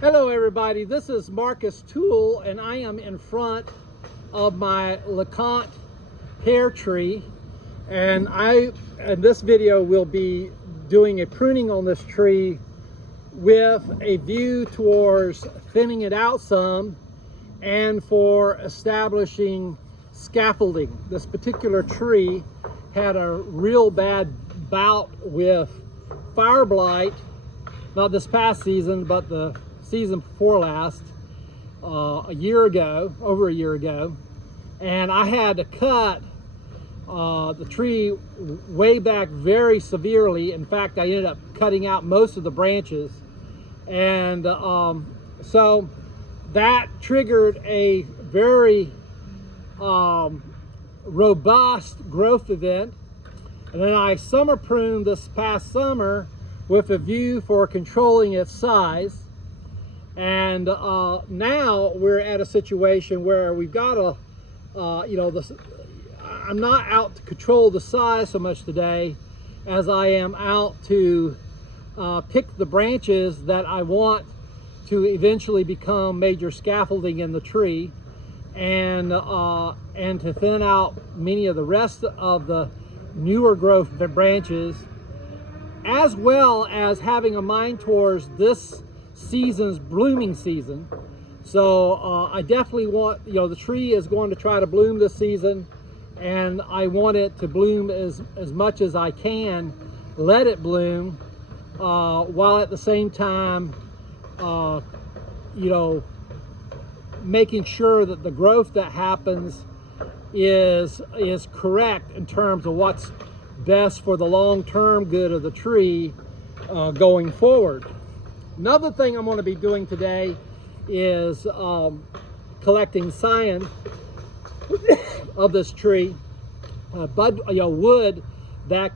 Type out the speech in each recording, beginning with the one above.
Hello everybody, this is Marcus Toole and I am in front of my LeConte Pear Tree, and in this video will be doing a pruning on this tree with a view towards thinning it out some and for establishing scaffolding. This particular tree had a real bad bout with fireblight, not this past season but the season before last, over a year ago, and I had to cut the tree way back very severely. In fact, I ended up cutting out most of the branches, and so that triggered a very robust growth event. And then I summer pruned this past summer with a view for controlling its size. And now we're at a situation where we've got a, I'm not out to control the size so much today as I am out to pick the branches that I want to eventually become major scaffolding in the tree, and to thin out many of the rest of the newer growth branches, as well as having a mind towards this season's blooming season. So I definitely want, the tree is going to try to bloom this season, and I want it to bloom as much as I can, let it bloom, while at the same time making sure that the growth that happens is correct in terms of what's best for the long-term good of the tree going forward. Another thing I'm going to be doing today is collecting scion of this tree, wood that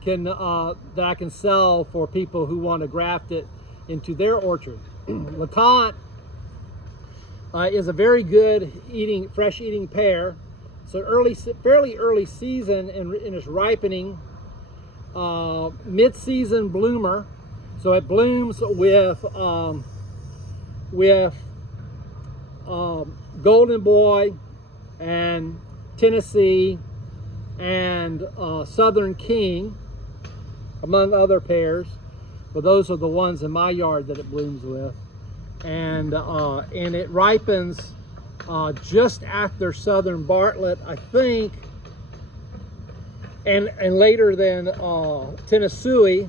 I can sell for people who want to graft it into their orchard. LeConte is a very good fresh eating pear. It's an fairly early season in its ripening, mid-season bloomer. So it blooms with Golden Boy and Tennessee and Southern King, among other pears, but those are the ones in my yard that it blooms with. And it ripens just after Southern Bartlett, I think, and later than Tennessee,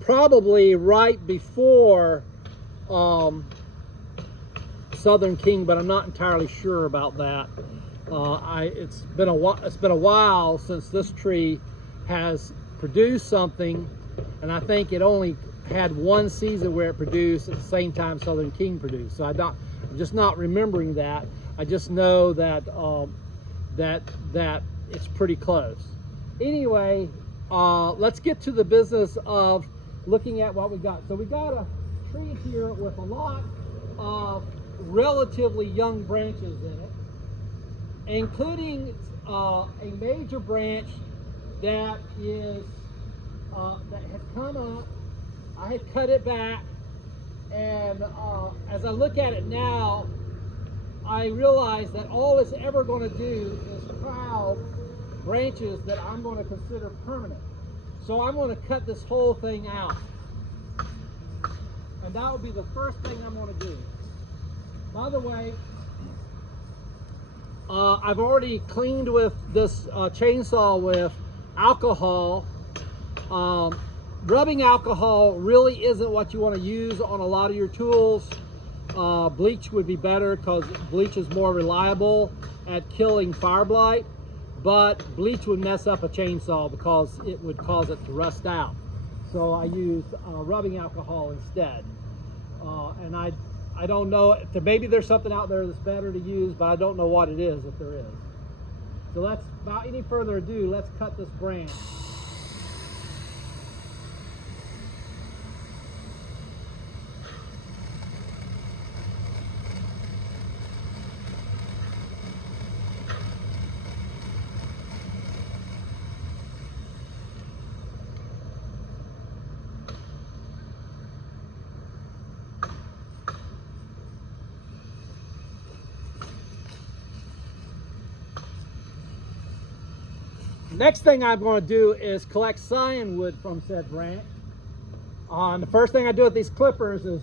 probably right before Southern King, but I'm not entirely sure about that. It's been a while since this tree has produced something, and I think it only had one season where it produced at the same time Southern King produced. So I'm just not remembering that. I just know that that it's pretty close. Anyway, let's get to the business of looking at what we got. So we got a tree here with a lot of relatively young branches in it, including a major branch that had come up. I had cut it back, and as I look at it now, I realize that all it's ever going to do is crowd branches that I'm going to consider permanent. So I'm going to cut this whole thing out, and that will be the first thing I'm going to do. By the way, I've already cleaned with this chainsaw with alcohol. Rubbing alcohol really isn't what you want to use on a lot of your tools. Bleach would be better because bleach is more reliable at killing fireblight, but bleach would mess up a chainsaw because it would cause it to rust out. So I used rubbing alcohol instead. And I don't know, maybe there's something out there that's better to use, but I don't know what it is, if there is. So let's, without any further ado, let's cut this branch. Next thing I'm going to do is collect scion wood from said branch. The first thing I do with these clippers is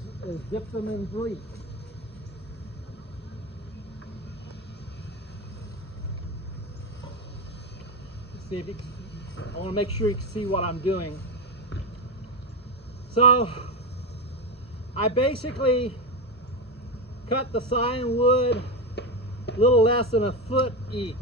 dip them in bleach. See if you can, I want to make sure you can see what I'm doing. So I basically cut the scion wood a little less than a foot each.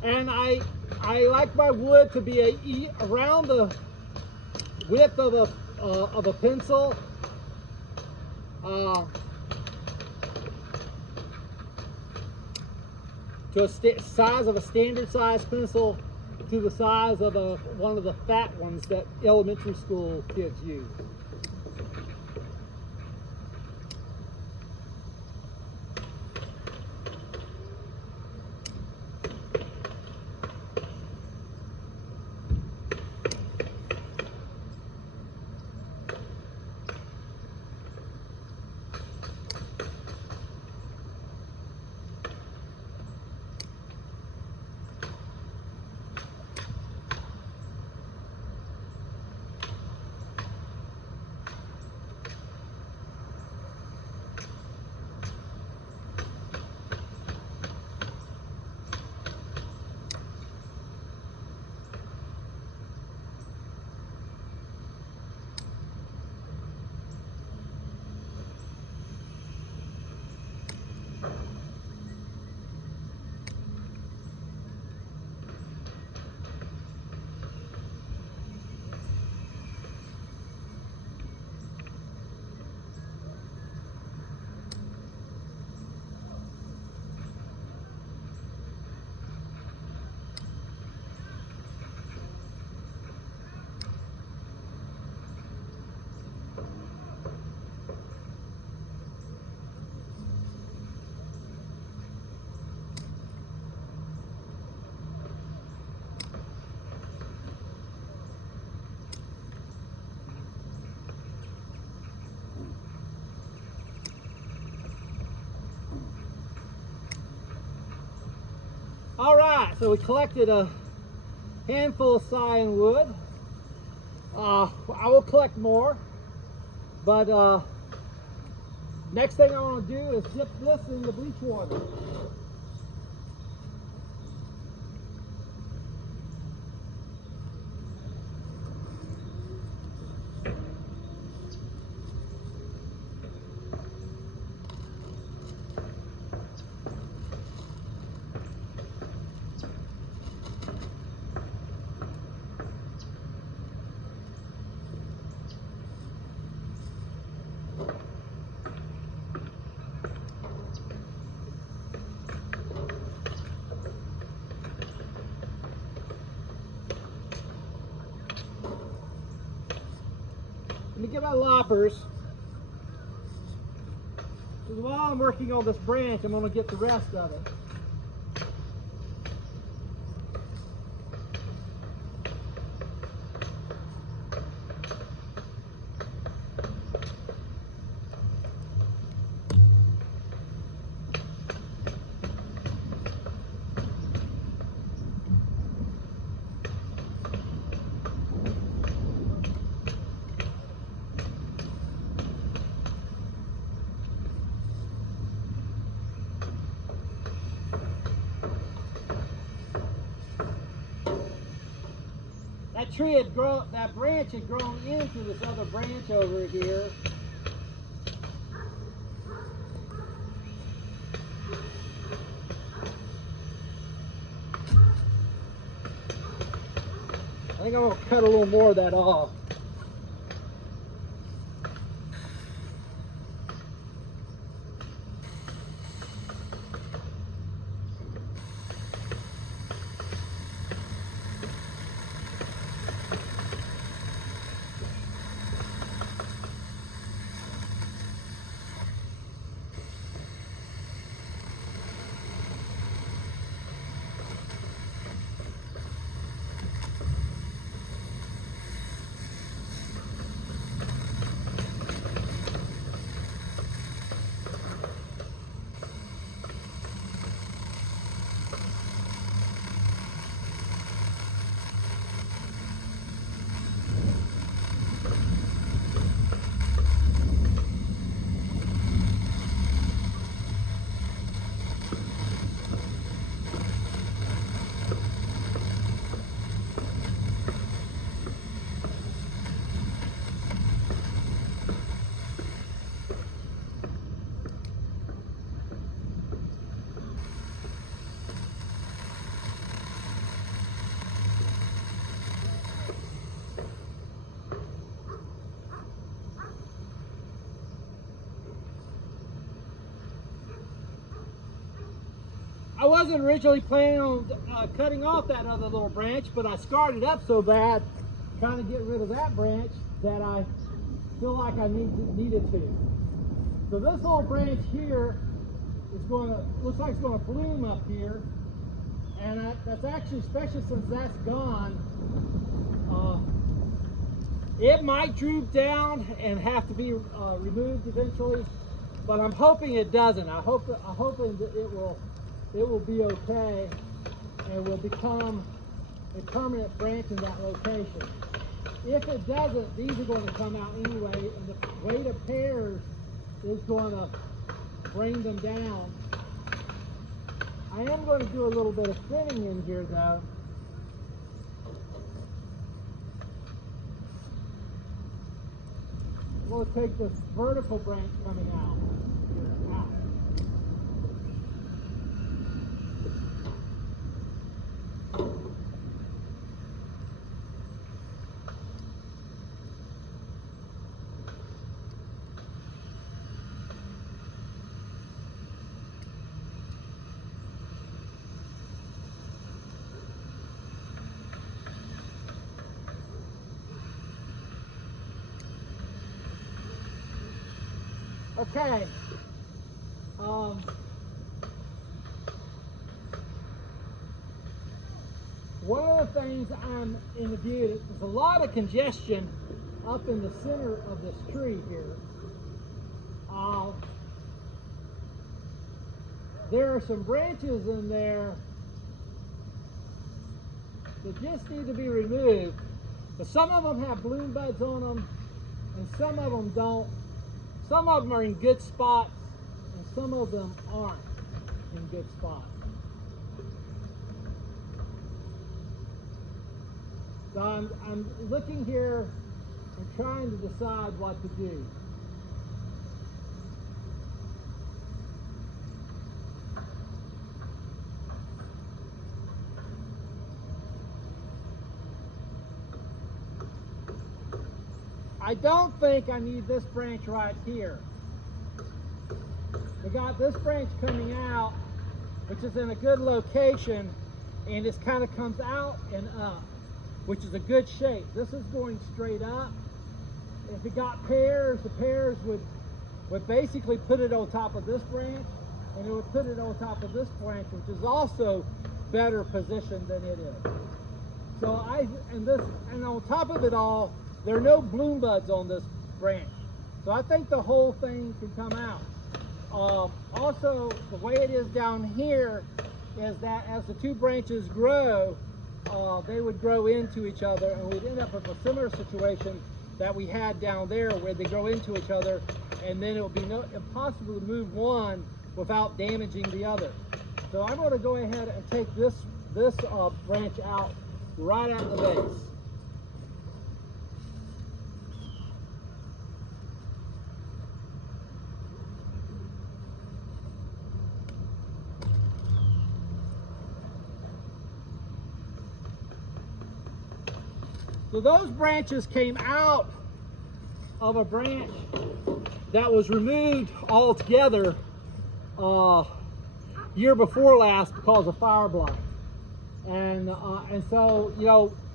And I like my wood to be around the width of a pencil. To a size of a standard size pencil, to the size of one of the fat ones that elementary school kids use. All right, so we collected a handful of scion wood. I will collect more, but next thing I want to do is dip this in the bleach water. Let me get my loppers. So while I'm working on this branch, I'm going to get the rest of it. That branch had grown into this other branch over here. I think I'm going to cut a little more of that off. wasn't originally planning on cutting off that other little branch, but I scarred it up so bad, trying to get rid of that branch, that I feel like I needed to. So this little branch here is looks like it's going to bloom up here, and that's actually, especially since that's gone, it might droop down and have to be removed eventually, but I'm hoping it doesn't. I'm hoping that it will be okay and will become a permanent branch in that location. If it doesn't, these are going to come out anyway, and the weight of pears is going to bring them down. I am going to do a little bit of thinning in here though. We'll take this vertical branch coming out. Okay. One of the things I'm in the view, there's a lot of congestion up in the center of this tree here. There are some branches in there that just need to be removed, but some of them have bloom buds on them and some of them don't. Some of them are in good spots, and some of them aren't in good spots. So I'm looking here and trying to decide what to do. I don't think I need this branch right here. We got this branch coming out, which is in a good location, and it kind of comes out and up, which is a good shape. This is going straight up. If it got pears, the pears would basically put it on top of this branch, and it would put it on top of this branch, which is also better positioned than it is. So and on top of it all, there are no bloom buds on this branch. So I think the whole thing can come out. Also, the way it is down here is that as the two branches grow, they would grow into each other, and we'd end up with a similar situation that we had down there, where they grow into each other, and then it would be impossible to move one without damaging the other. So I'm going to go ahead and take this branch out right at the base. So those branches came out of a branch that was removed altogether year before last because of fireblight, and so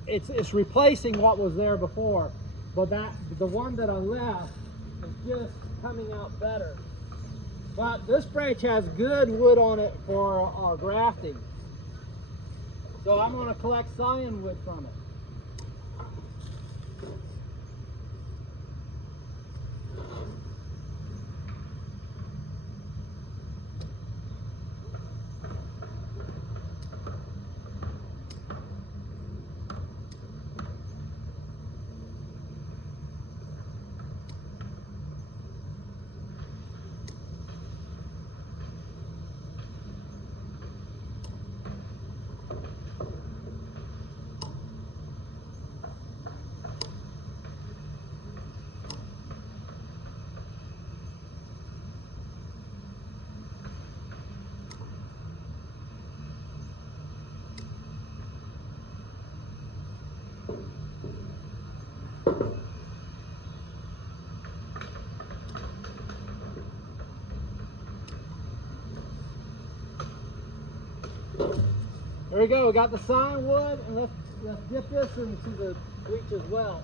it's replacing what was there before, but the one that I left is just coming out better. But this branch has good wood on it for grafting, so I'm going to collect scion wood from it. There we go, we got the sign wood, and let's dip this into the bleach as well.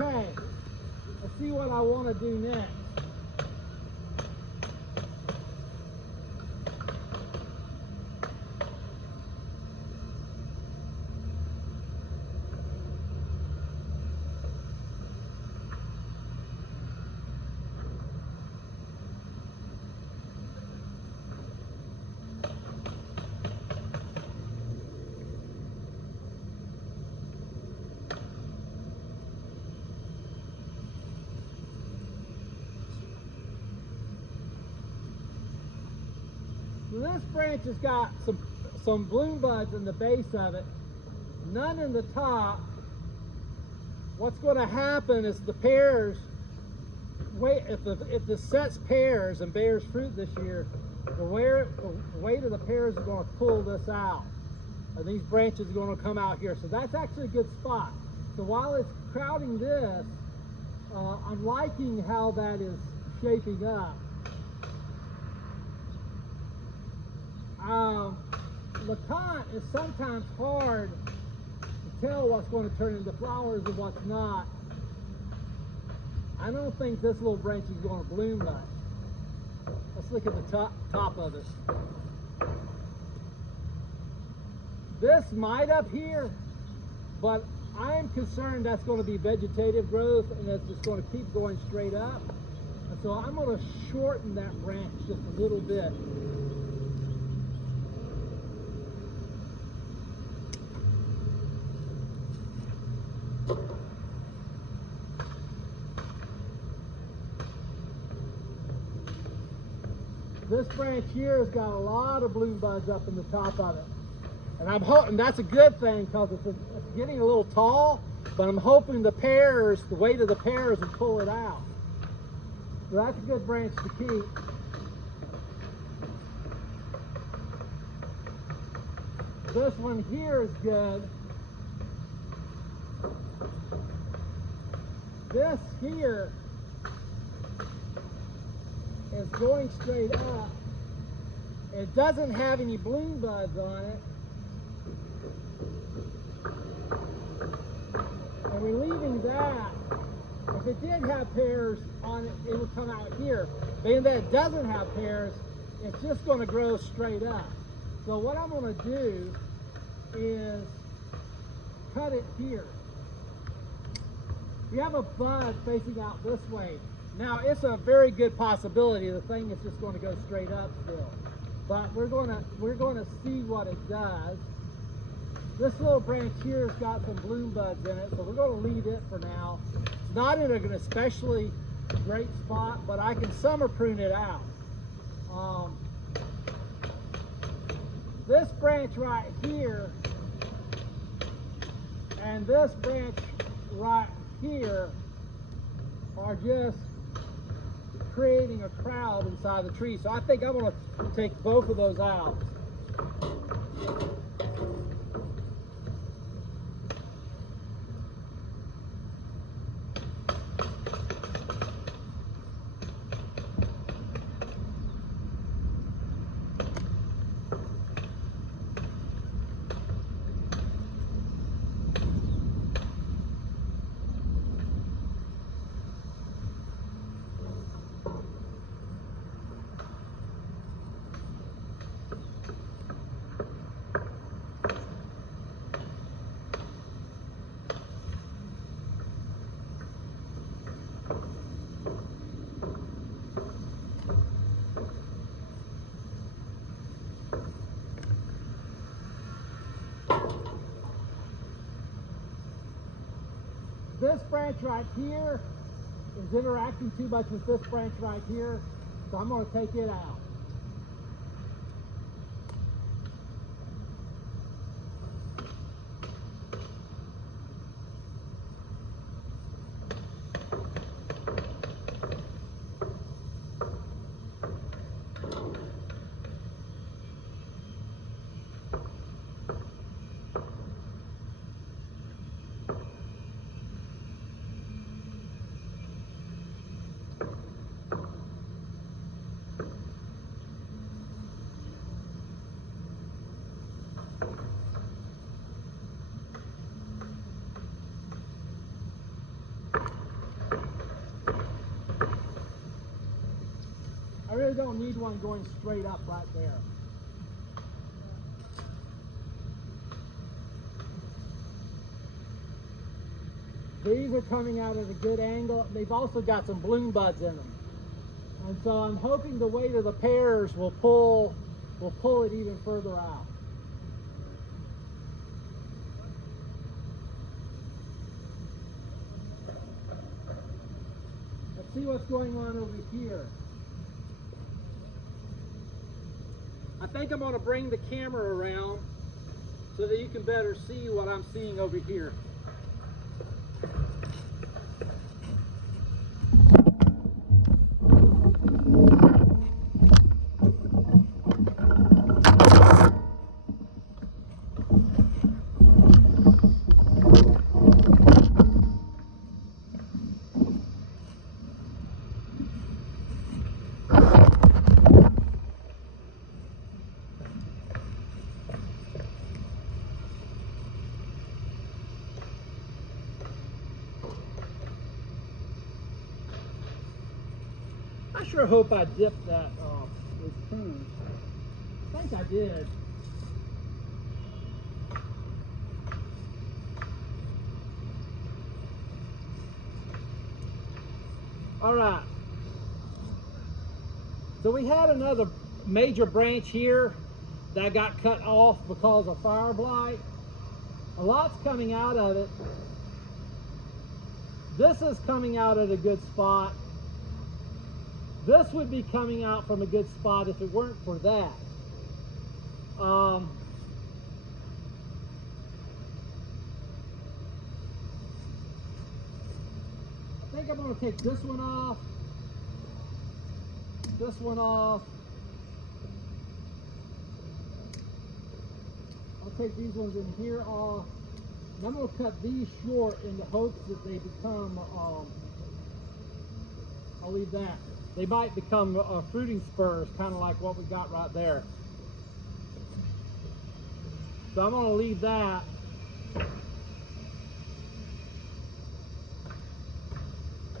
Okay, let's see what I want to do next. So this branch has got some bloom buds in the base of it, none in the top. What's going to happen is the pears, if this sets pears and bears fruit this year, the weight of the pears is going to pull this out, and these branches are going to come out here. So that's actually a good spot. So while it's crowding this, I'm liking how that is shaping up. LeConte is sometimes hard to tell what's going to turn into flowers and what's not. I don't think this little branch is going to bloom much. Let's look at the top of it. This might up here, but I am concerned that's going to be vegetative growth and it's just going to keep going straight up. And so I'm going to shorten that branch just a little bit. This branch here has got a lot of bloom buds up in the top of it. And I'm hoping that's a good thing because it's getting a little tall, but I'm hoping the pears, the weight of the pears will pull it out. So that's a good branch to keep. This one here is good. This here is going straight up. It doesn't have any bloom buds on it. And we're leaving that. If it did have pears on it, it would come out here. Being that it doesn't have pears, it's just going to grow straight up. So what I'm going to do is cut it here. We have a bud facing out this way. Now it's a very good possibility the thing is just going to go straight up still, but we're going to see what it does. This little branch here has got some bloom buds in it, so we're going to leave it for now. It's not in an especially great spot, but I can summer prune it out. This branch right here and this branch right here are just creating a crowd inside the tree. So I think I'm going to take both of those out. This branch right here is interacting too much with this branch right here, so I'm going to take it out. really don't need one going straight up right there. These are coming out at a good angle. They've also got some bloom buds in them. And so I'm hoping the weight of the pears will pull it even further out. Let's see what's going on over here. I think I'm going to bring the camera around so that you can better see what I'm seeing over here. I sure hope I dipped that with prune. I think I did. All right. So we had another major branch here that got cut off because of fire blight. A lot's coming out of it. This is coming out at a good spot. This would be coming out from a good spot if it weren't for that. I think I'm going to take this one off, this one off. I'll take these ones in here off. And I'm going to cut these short in the hopes that they become, I'll leave that. They might become fruiting spurs, kind of like what we got right there. So I'm going to leave that.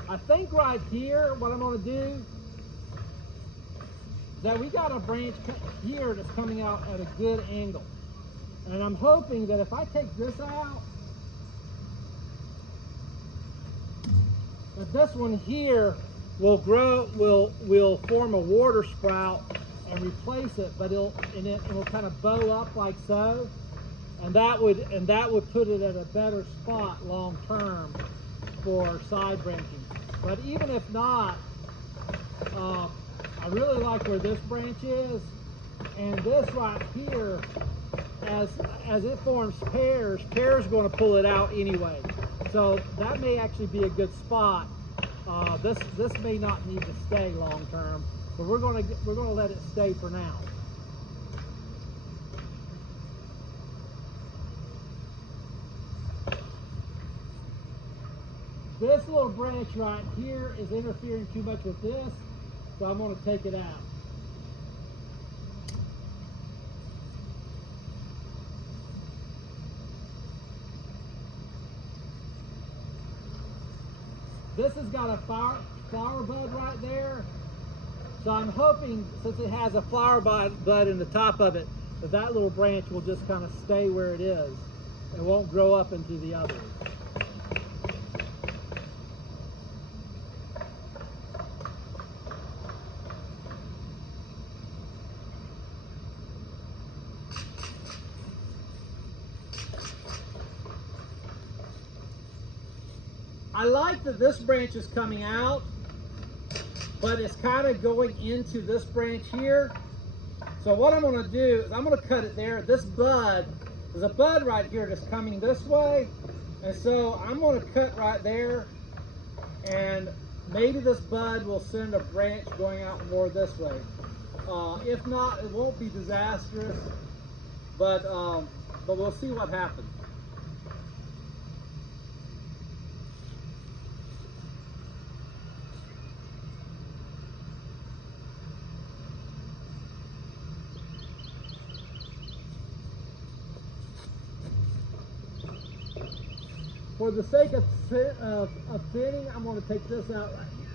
I think right here, what I'm going to do is that we got a branch here that's coming out at a good angle. And I'm hoping that if I take this out, that this one here will grow, will form a water sprout and replace it, but it will kind of bow up like so, and that would put it at a better spot long term for side branching. But even if not, I really like where this branch is, and this right here, as it forms pears are going to pull it out anyway. So that may actually be a good spot. This may not need to stay long term, but we're going to let it stay for now. This little branch right here is interfering too much with this, so I'm going to take it out. This has got a flower bud right there. So I'm hoping, since it has a flower bud in the top of it, that little branch will just kind of stay where it is. It won't grow up into the others. I like that this branch is coming out, but it's kind of going into this branch here. So what I'm going to do is I'm going to cut it there. This bud, there's a bud right here that's coming this way. And so I'm going to cut right there, and maybe this bud will send a branch going out more this way. If not, it won't be disastrous, but we'll see what happens. For the sake of thinning, I'm going to take this out right here.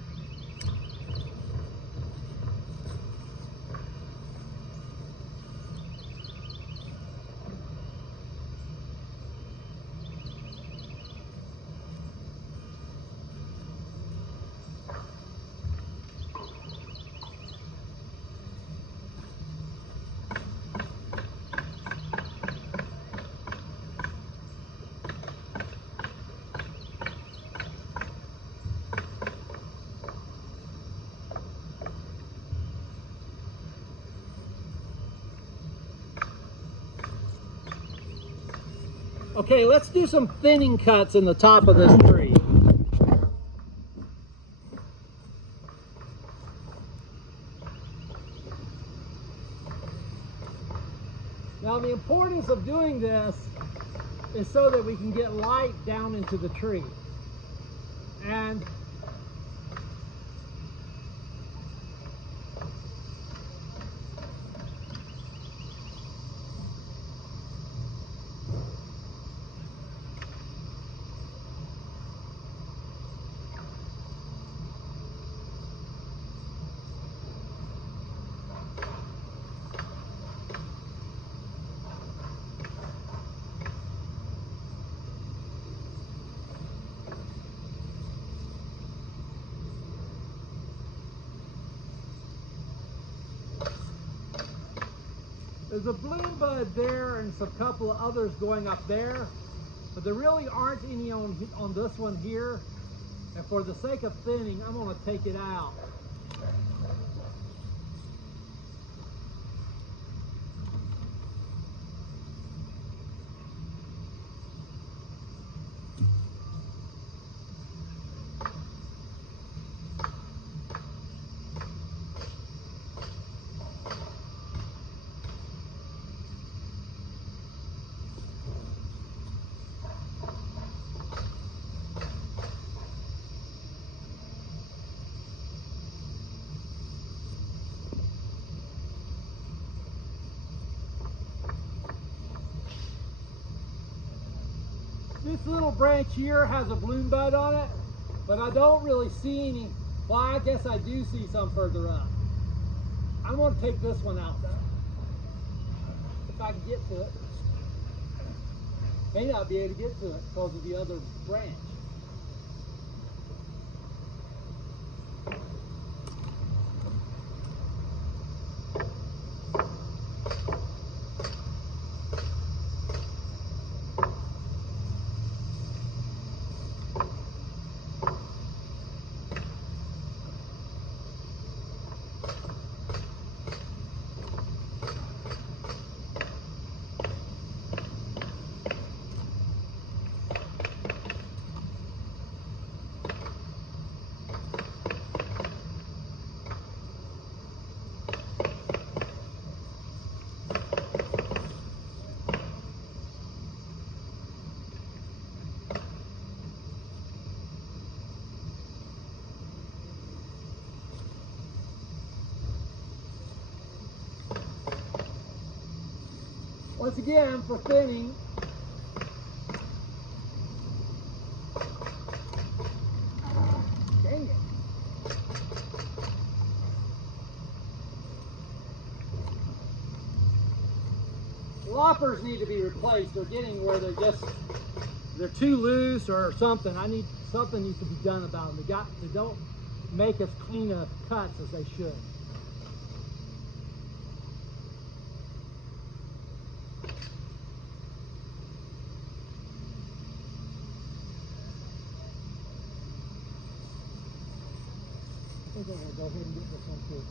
Okay, let's do some thinning cuts in the top of this tree. Now the importance of doing this is so that we can get light down into the tree. And there's a bloom bud there and some couple of others going up there, but there really aren't any on this one here. And for the sake of thinning, I'm going to take it out. This little branch here has a bloom bud on it, but I don't really see any. Well, I guess I do see some further up. I'm going to take this one out though, if I can get to it. May not be able to get to it because of the other branch. Once again, for thinning, dang it. Loppers need to be replaced. They're getting where they're too loose or something. Something needs to be done about them. They don't make as clean of cuts as they should. I think I'm going to go ahead and get this one too.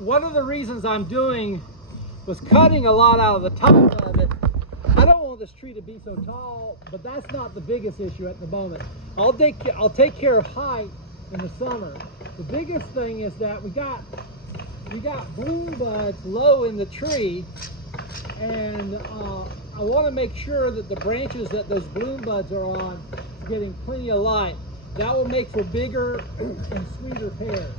One of the reasons I'm doing was cutting a lot out of the top of it want this tree to be so tall, but that's not the biggest issue at the moment. I'll take care of height in the summer. The biggest thing is that we got bloom buds low in the tree, and I want to make sure that the branches that those bloom buds are on are getting plenty of light. That will make for bigger and sweeter pears.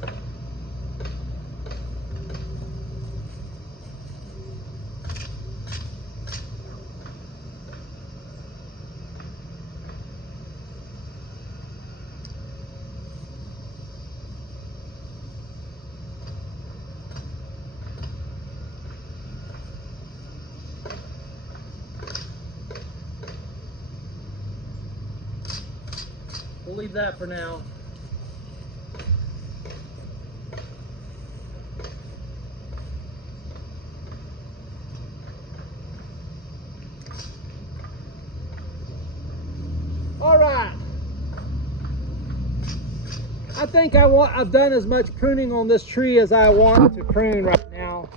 We'll leave that for now. All right. I think I've done as much pruning on this tree as I want to prune right now.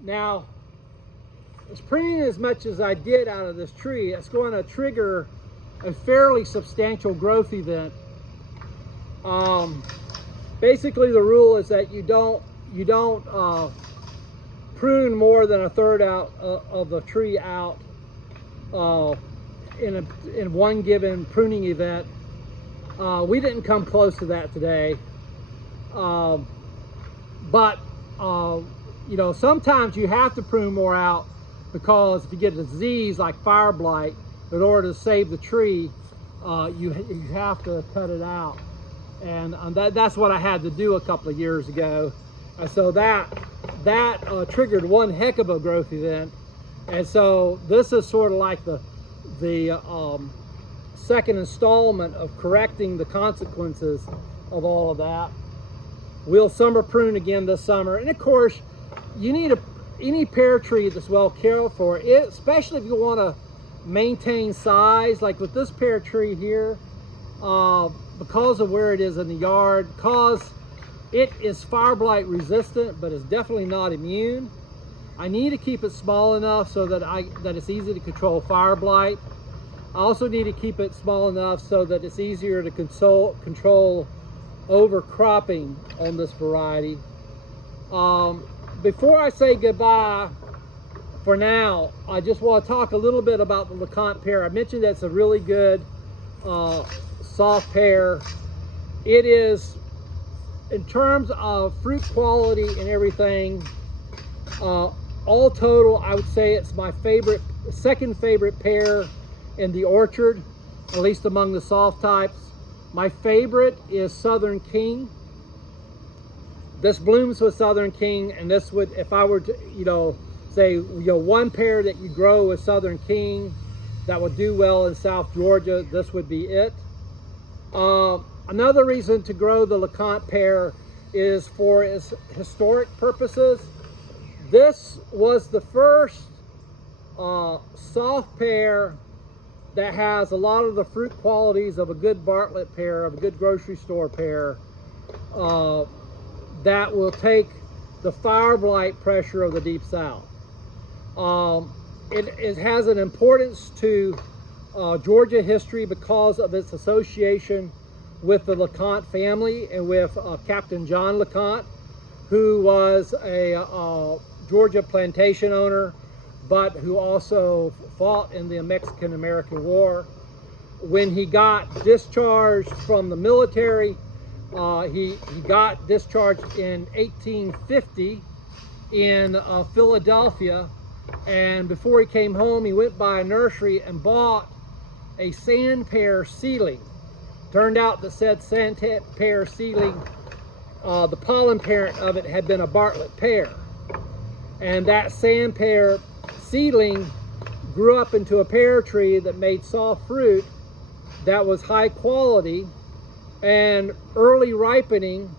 Now, as pruning as much as I did out of this tree, it's going to trigger a fairly substantial growth event. Basically, the rule is that you don't prune more than a third out of the tree out in one given pruning event. We didn't come close to that today, but you know, sometimes you have to prune more out because if you get a disease like fireblight, in order to save the tree, you have to cut it out, and that's what I had to do a couple of years ago. And so that triggered one heck of a growth event. And so this is sort of like the second installment of correcting the consequences of all of that. We'll summer prune again this summer, and of course, you need any pear tree that's well cared for, especially if you want to maintain size, like with this pear tree here, because of where it is in the yard, because it is fireblight resistant, but it's definitely not immune. I need to keep it small enough so that it's easy to control fireblight. I also need to keep it small enough so that it's easier to control overcropping on this variety. Before I say goodbye for now, I just want to talk a little bit about the LeConte pear. I mentioned that's a really good soft pear. It is, in terms of fruit quality and everything, all total, I would say it's my second favorite pear in the orchard, at least among the soft types. My favorite is Southern King. This blooms with Southern King, and this would, if I were to, say, one pear that you grow with Southern King that would do well in South Georgia, this would be it. Another reason to grow the LeConte pear is for its historic purposes. This was the first soft pear that has a lot of the fruit qualities of a good Bartlett pear, of a good grocery store pear, that will take the fireblight pressure of the Deep South. It has an importance to Georgia history because of its association with the LeConte family and with Captain John LeConte, who was a Georgia plantation owner, but who also fought in the Mexican-American War. When he got discharged from the military, he got discharged in 1850 in Philadelphia, and before he came home, he went by a nursery and bought a sand pear seedling. Turned out that said sand pear seedling, the pollen parent of it had been a Bartlett pear, and that sand pear seedling grew up into a pear tree that made soft fruit that was high quality and early ripening,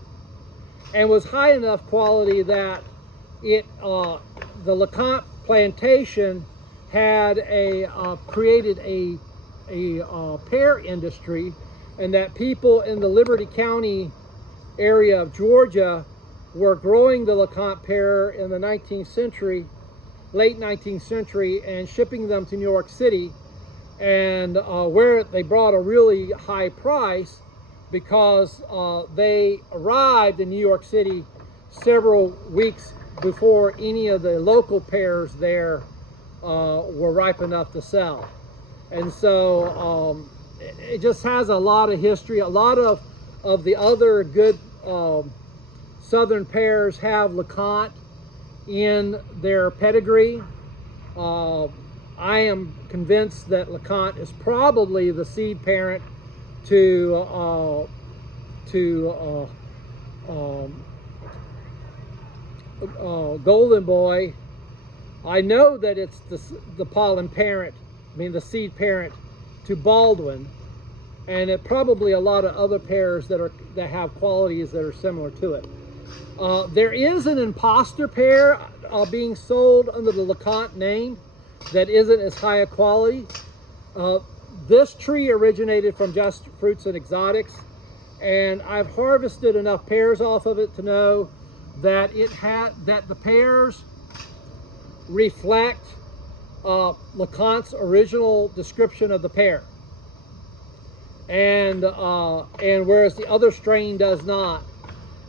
and was high enough quality that it the LeConte plantation had created a pear industry, and that people in the Liberty County area of Georgia were growing the LeConte pear in the 19th century late 19th century and shipping them to New York City, and where they brought a really high price because they arrived in New York City several weeks before any of the local pears there were ripe enough to sell. And so it just has a lot of history. A lot of the other good southern pears have LeConte in their pedigree. I am convinced that LeConte is probably the seed parent to Golden Boy. I know that it's the pollen parent, the seed parent to Baldwin, and it probably a lot of other pears that have qualities that are similar to it. There is an imposter pear being sold under the LeConte name that isn't as high a quality. This tree originated from Just Fruits and Exotics, and I've harvested enough pears off of it to know that the pears reflect LeConte's original description of the pear, and whereas the other strain does not.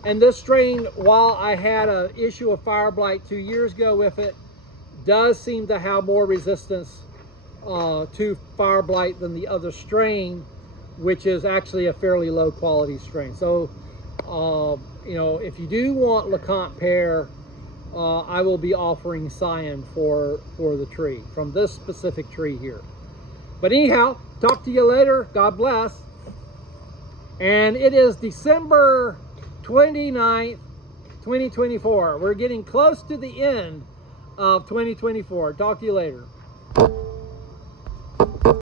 And this strain, while I had an issue of fire blight 2 years ago with it, does seem to have more resistance to fire blight than the other strain, which is actually a fairly low quality strain. So if you do want LeConte pear, I will be offering scion for the tree from this specific tree here. But anyhow, talk to you later. God bless. And it is December 29th, 2024. We're getting close to the end of 2024. Talk to you later.